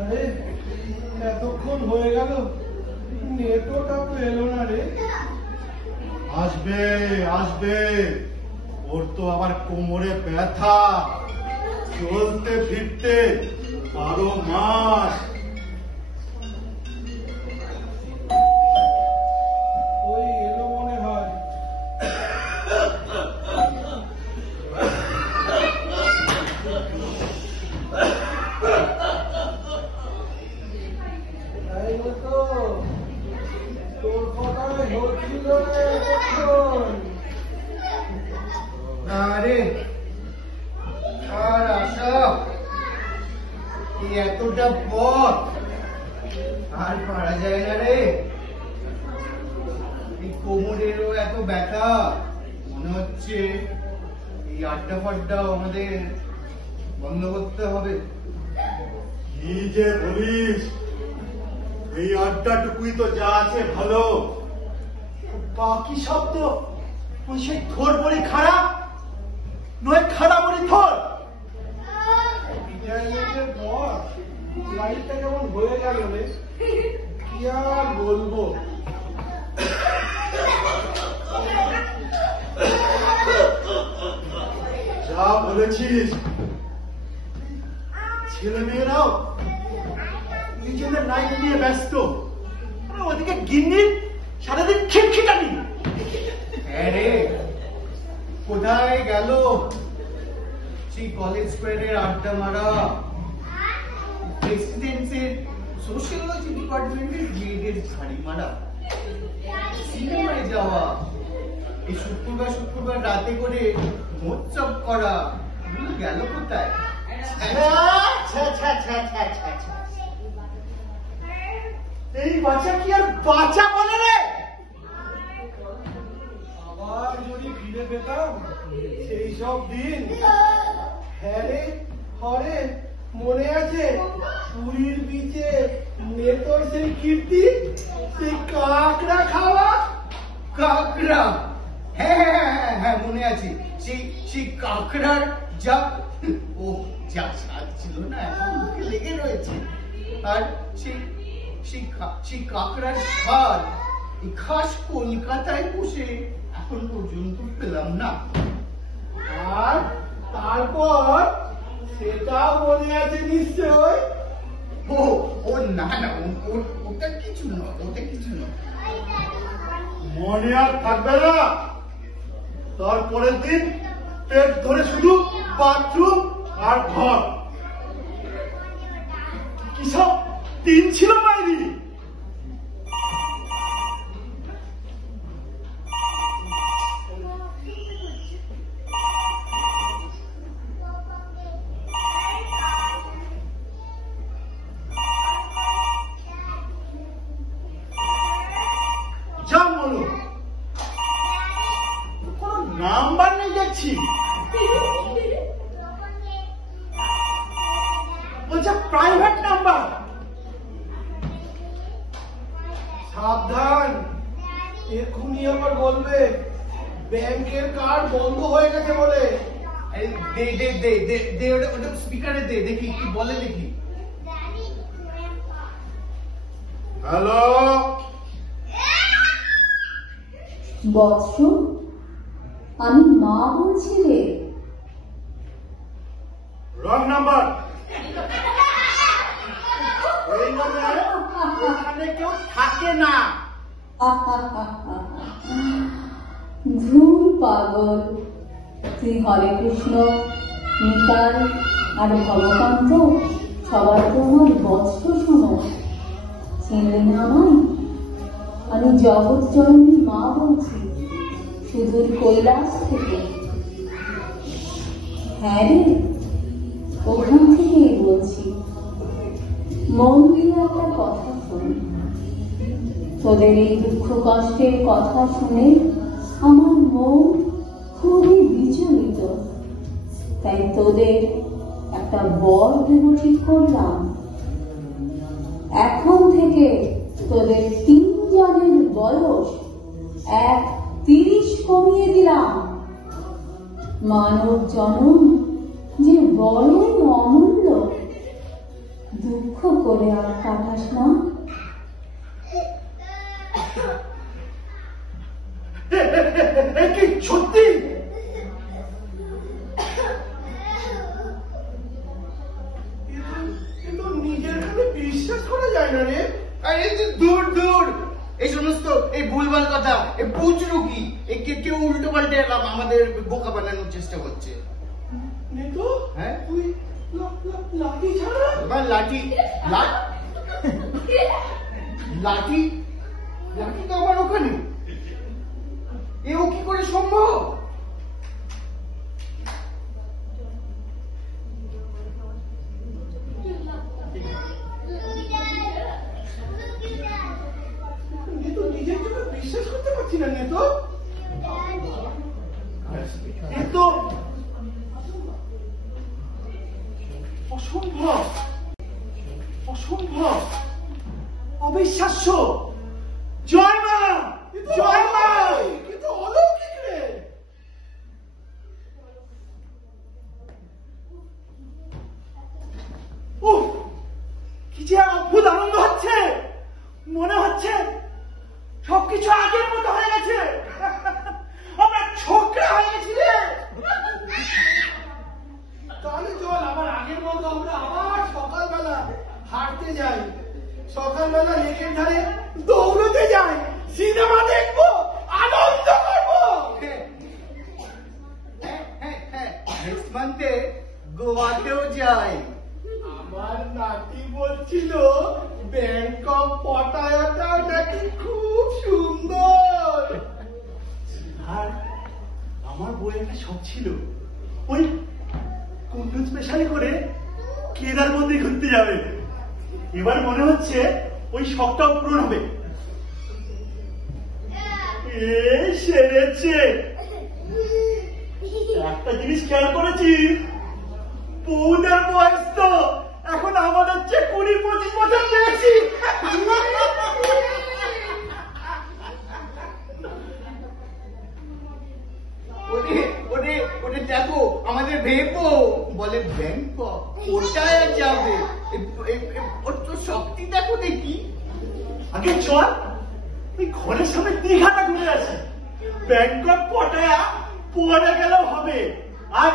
আরে এতক্ষণ হয়ে গেল, নেটোটা তো এলো না রে। আসবে আসবে, ওর তো আবার কোমরে ব্যথা, চলতে ফিরতে 12 মাস। ওই এলো মনে হয়। তাই তো তোর কথায় হচ্ছিল রে এতক্ষণ। আরে আর আশা, এতটা পথ আর পারা যায় না রে। এই কোমরেরও এত ব্যথা, মনে হচ্ছে এই আড্ডা ফাড্ডাও আমাদের বন্ধ করতে হবে। কি যে বলিস, এই আড্ডাটুকুই তো যা আছে ভালো, বাকি সব তো ওই সেই থোর বড়ি খারাপ, নয় খারাপ বড়ি থোর। রিটায়ারমেন্টের পর লাইফটা কেমন হয়ে গেল রে, কি আর বলবো। যা বলেছিস, ছেলে মেয়েরাও নিজেদের লাইফ নিয়ে ব্যস্ত, ওদিকে গিন্নির সারাদিন খিটখিটানি। হ্যাঁ রে, কোথায় গেল সেই কলেজ স্কোয়ারের আড্ডা মারা, প্রেসিডেন্সের সোশিয়োলজি ডিপার্টমেন্টের মেয়েদের শাড়ি মারা, সিনেমায় যাওয়া, এই শুক্রবার রাতে করে মোটচপ করা, এগুলো গেল কোথায়? এই বাচ্চা কি আর বাচ্চা বলে রে? আবার যদি ফিরে পেতাম সেই সব দিন। হ্যাঁ রে, হরে মনে আছে পুরীর বিচে নেতর সেই কীর্তি, সেই কাঁকড়া খাওয়া। কাঁকড়া, হ্যাঁ মনে আছে। সেই কাঁকড়ার যা ও যা স্বাদ ছিল না, এখন মুখে লেগে রয়েছে। আর সেই কাঁকড়ার স্বাদ এই খাস কলকাতায় বসে এখন পর্যন্ত পেলাম না। আর তারপর সেটা মনে আছে নিশ্চয়। ও না ওটা কিছু নয়, ওটা কিছু নয়। মনে আর থাকবে না? তারপরের দিন পেট ধরে শুধু বাথরুম আর ঘর, কি সব দিন ছিল বাইরে। যা বলো, কোন নাম্বার নেই দেখছি। বলছে প্রাইভেট নাম্বার। সাবধান, এক্ষুনি আবার বলবে ব্যাংকের কার্ড বন্ধ হয়ে গেছে বলে। দে ওটা স্পিকারে দে, দেখি কি বলে দেখি। হ্যালো, বৎস, আমি মা বলছি রে। Wrong number. এই নাম্বারে ওখানে কেউ থাকে না। ধুর পাগল, শ্রী হরে কৃষ্ণ, নিতাই আর ভগকান্ত সবার তোমার বৎস শোনো। চিনলে না আমায়? আমি জগৎ জননী মা বলছি, সুদূর কৈলাস থেকে। হ্যাঁ রে, ওখান থেকেই বলছি। মন দিয়ে একটা কথা শোন। তোদের এই দুঃখ কষ্টের কথা শুনে আমার মন খুবই বিচলিত, তাই তোদের একটা বর দেব ঠিক করলাম। এখন থেকে তোদের 3 জনের বয়স 30 কমিয়ে দিলাম। মানব জনম যে বড়ই অমূল্য দুঃখ করে আর কাটাস না। কি সত্যি? কিন্তু নিজের কাছে বিশ্বাস করা যায় না রে। আরে দূর দূর, এই সমস্ত এই ভুলভাল কথা, এই বুঝলো কি, এই কেউ উল্টো পাল্টে আমাদের বোকা বানানোর চেষ্টা করছে। নেতো, হ্যাঁ? তুই লাঠি ছাড়া এবার লাঠি লাঠি লাঠি তো আমার ওখানে, এও কি করে সম্ভব? নেতো, নিজের চোখে বিশ্বাস করতে পারছি না নেতো। এ তো অসম্ভব, অসম্ভব, অবিশ্বাস্য। জয় মা, জয় মা। কিন্তু অলৌকিক রে। উফ, কি যে অদ্ভুত আনন্দ হচ্ছে। মনে হচ্ছে সবকিছু আগের মতো হয়ে গেছে। আমরা ছোকরা হয়ে গেছি রে। তাহলে চল আবার আগের মতো আমরা আবার সকালবেলা হাঁটতে যাই, সকালবেলা লেকের ধারে দৌড়তে যাই, সিনেমা দেখবো, আনন্দ করবো। নেক্সট মান্থে গোয়াতেও যাই। আমার নাতি বলছিল ব্যাংকক পটায়াটা নাকি খুব সুন্দর। আর আমার বই একটা শখ ছিল, ওই কুন্ডু স্পেশাল করে কেদার মন্দির ঘুরতে যাবে। এবার মনে হচ্ছে ওই শখটাও পূরণ হবে। এই সেরেছে। একটা জিনিস খেয়াল করেছি, বউদের বয়স তো এখন আমাদের চেয়ে 20-25 বছর বেশি। ওরে দেখো, আমাদের ভেপো বলে ব্যাংকক কোথায় যাবে, ওর তো শক্তি দেখো দেখি। আগে চল ওই ঘরের সামনে দীঘাটা ঘুরে আসি। ব্যাংকক পটায়া পরে গেলেও হবে। আর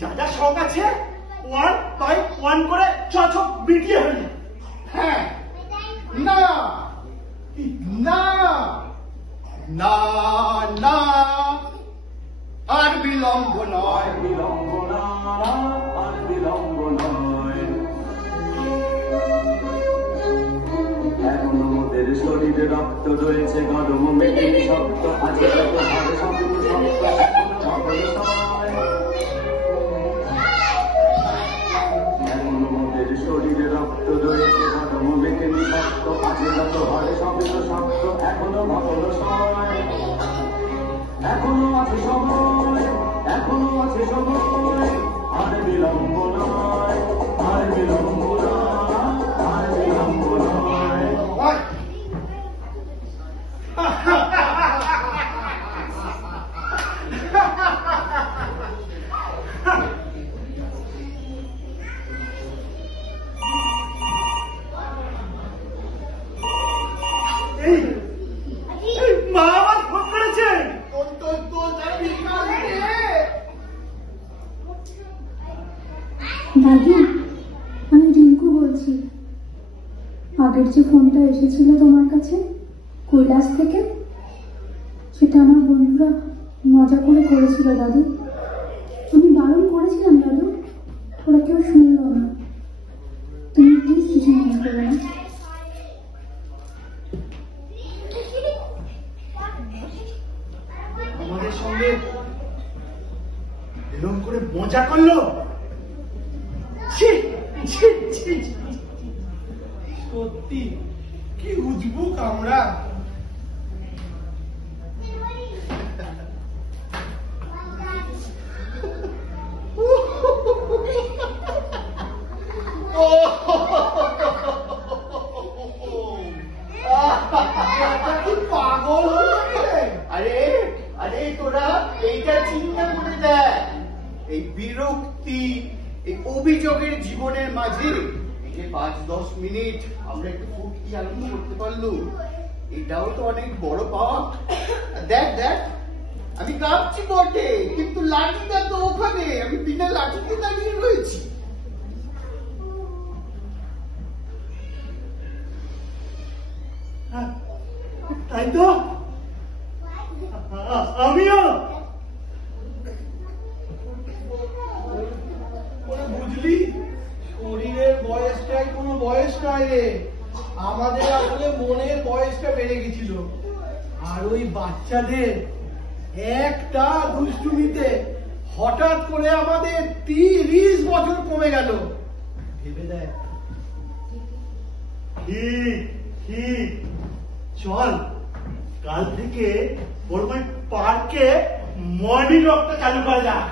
যা যা শখ আছে 1 by 1 করে চ বিটিয়ে হলি। হ্যাঁ, না না না না, আর বিলম্ব নয়, এখনো মোদের শরীরে রক্ত রয়েছে, গরম মেঘে শক্ত আছে, যত ভাবে শব্দ শক্ত এখনো মোদের শরীরে রক্ত রয়েছে, গরম মেঘে শক্ত আছে, যত ভাবে শব্দ শক্ত এখনো ভাবল সময়, এখনো আছে সময়, এখনো আছে সময়, আর বিলম্ব নয়, আর বিলম্ব নয়, আর বিলম্ব নয়। এই মা আমার ফোন করেছে। দাদু, আমি রিঙ্কু বলছি। আগের যে ফোনটা এসেছিল তোমার কাছে কৈলাস থেকে, সেটা আমার বন্ধুরা মজা করে করেছিল দাদু। আমি বারণ করেছিলাম দাদু, ওরা কেউ শুনল না। তুমি প্লিজ কিছু মনে করো না। আমাদের সঙ্গে এরকম করে মজা করলো। ছি ছি ছি। সত্যি কি উজবুক আমরা। পাগল হয়ে আরে আরে তোরা এইটা চিন্তা করে দেখ, এই বিরক্তি, এই অভিযোগের জীবনের মাঝে যে 5-10 মিনিট আমরা একটু ফুটকি আনন্দ করতে পারলুম, এটাও তো অনেক বড় পাওয়া। দেখ দেখ, আমি কাঁপছি বটে, কিন্তু লাঠিটা তো ওখানে, আমি বিনা লাঠিতে দাঁড়িয়ে রয়েছি। তাই তো আমিও। বুঝলি, শরীরের বয়সটাই কোনো বয়স নয় রে, আমাদের আসলে মনের বয়সটা বেড়ে গেছিল। আর ওই বাচ্চাদের একটা দুষ্টুমিতে হঠাৎ করে আমাদের 30 বছর কমে গেল। ভেবে দেখ। ঠিক ঠিক, চল কাল থেকে বলবেন পার্কে মর্নিং ওয়াকটা চালু করা যাক।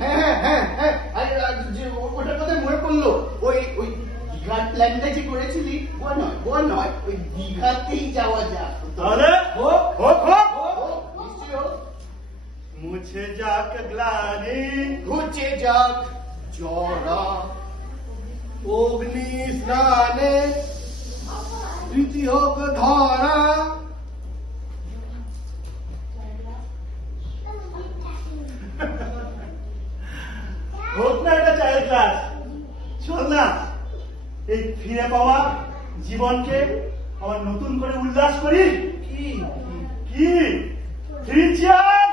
হ্যাঁ হ্যাঁ হ্যাঁ, যে ওটার কথা মনে পড়লো, ওই ওই দীঘার প্ল্যানটা যে করেছিলি, গোয়া নয়, ওই দীঘাতেই যাওয়া যাক। তাহলে হোক হোক হোক, নিশ্চয়ই হোক। মুছে যাক গ্লানি, ঘুচে যাক জরা, অগ্নি স্নানে স্মৃতি হোক ধরা। হোক না এটা চায়ের গ্লাস। চল না এই ফিরে পাওয়া জীবনকে আবার নতুন করে উল্লাস করি। কি কি? Three cheers!